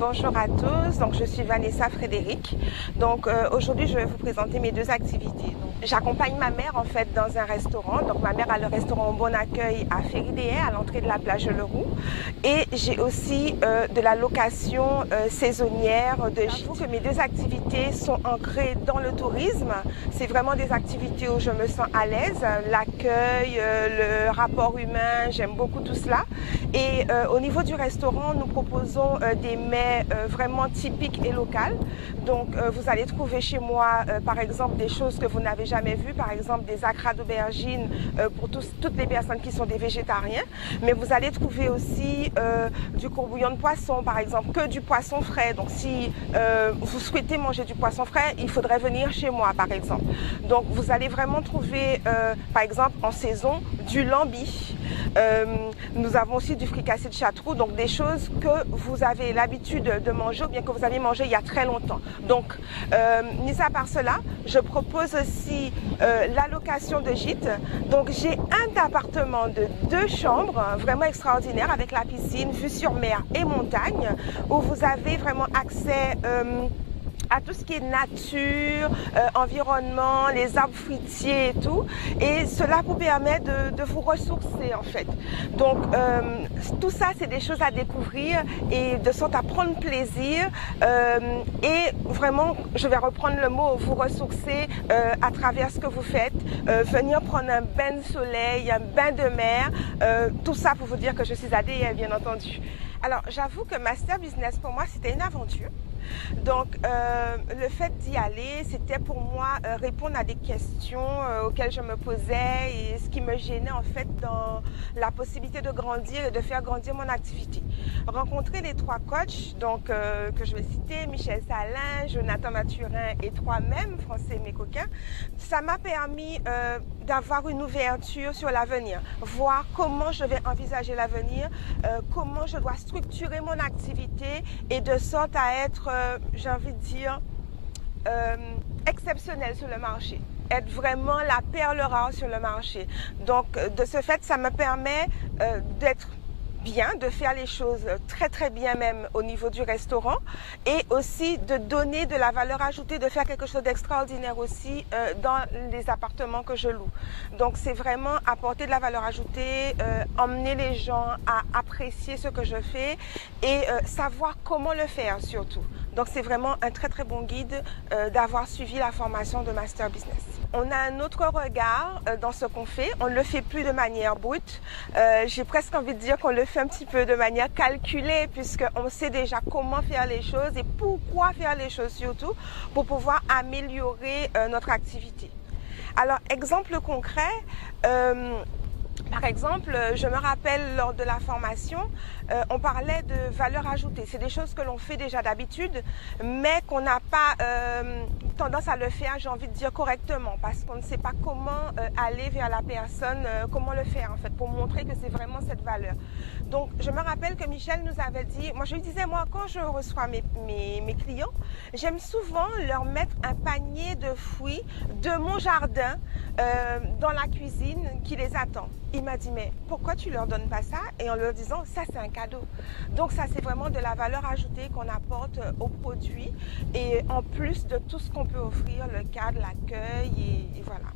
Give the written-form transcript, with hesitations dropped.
Bonjour à tous, donc je suis Vanessa Frédéric. Donc aujourd'hui je vais vous présenter mes deux activités. J'accompagne ma mère en fait dans un restaurant. Donc ma mère a le restaurant Bon Accueil à Féridéais, à l'entrée de la plage de Leroux. Et j'ai aussi de la location saisonnière de gîtes. J'avoue que mes deux activités sont ancrées dans le tourisme. C'est vraiment des activités où je me sens à l'aise. L'accueil, le rapport humain, j'aime beaucoup tout cela. Et au niveau du restaurant, nous proposons des mets vraiment typiques et locales. Donc vous allez trouver chez moi par exemple des choses que vous n'avez jamais vues, par exemple des acras d'aubergine pour toutes les personnes qui sont des végétariens. Mais vous allez trouver aussi du courbouillon de poisson, par exemple, que du poisson frais. Donc si vous souhaitez manger du poisson frais, il faudrait venir chez moi par exemple. Donc vous allez vraiment trouver par exemple en saison du lambi. Nous avons aussi du fricassé de chartreux, donc des choses que vous avez l'habitude de manger ou bien que vous avez mangé il y a très longtemps. Donc, mis à part cela, je propose aussi la location de gîtes. Donc, j'ai un appartement de 2 chambres, vraiment extraordinaire, avec la piscine, vue sur mer et montagne, où vous avez vraiment accès à tout ce qui est nature, environnement, les arbres fruitiers et tout. Et cela vous permet de vous ressourcer en fait. Donc tout ça, c'est des choses à découvrir et de sorte à prendre plaisir. Et vraiment, je vais reprendre le mot, vous ressourcer à travers ce que vous faites. Venir prendre un bain de soleil, un bain de mer. Tout ça pour vous dire que je suis ADL, bien entendu. Alors, j'avoue que Master Business, pour moi, c'était une aventure. Donc, le fait d'y aller, c'était pour moi répondre à des questions auxquelles je me posais et ce qui me gênait en fait dans la possibilité de grandir et de faire grandir mon activité. Rencontrer les 3 coachs, donc que je vais citer, Michel Salin, Jonathan Mathurin et toi-même, Français Mécoquin, ça m'a permis d'avoir une ouverture sur l'avenir, voir comment je vais envisager l'avenir, comment je dois structurer mon activité et de sorte à être, j'ai envie de dire, exceptionnelle sur le marché, être vraiment la perle rare sur le marché. Donc de ce fait, ça me permet d'être bien, de faire les choses très très bien même au niveau du restaurant et aussi de donner de la valeur ajoutée, de faire quelque chose d'extraordinaire aussi dans les appartements que je loue. Donc c'est vraiment apporter de la valeur ajoutée, emmener les gens à apprécier ce que je fais et savoir comment le faire surtout. Donc c'est vraiment un très très bon guide d'avoir suivi la formation de Master Business. On a un autre regard dans ce qu'on fait, on ne le fait plus de manière brute, j'ai presque envie de dire qu'on le fait un petit peu de manière calculée puisqu'on sait déjà comment faire les choses et pourquoi faire les choses surtout pour pouvoir améliorer notre activité. Alors exemple concret, par exemple, je me rappelle lors de la formation, on parlait de valeur ajoutée. C'est des choses que l'on fait déjà d'habitude, mais qu'on n'a pas tendance à le faire, j'ai envie de dire, correctement, parce qu'on ne sait pas comment aller vers la personne, comment le faire en fait, pour montrer que c'est vraiment cette valeur. Donc, je me rappelle que Michel nous avait dit, moi je lui disais, moi quand je reçois mes clients, j'aime souvent leur mettre un panier de fruits de mon jardin dans la cuisine qui les attend. Il m'a dit, mais pourquoi tu leur donnes pas ça? Et en leur disant, ça c'est un cadeau. Donc ça c'est vraiment de la valeur ajoutée qu'on apporte au produit et en plus de tout ce qu'on peut offrir, le cadre, l'accueil et voilà.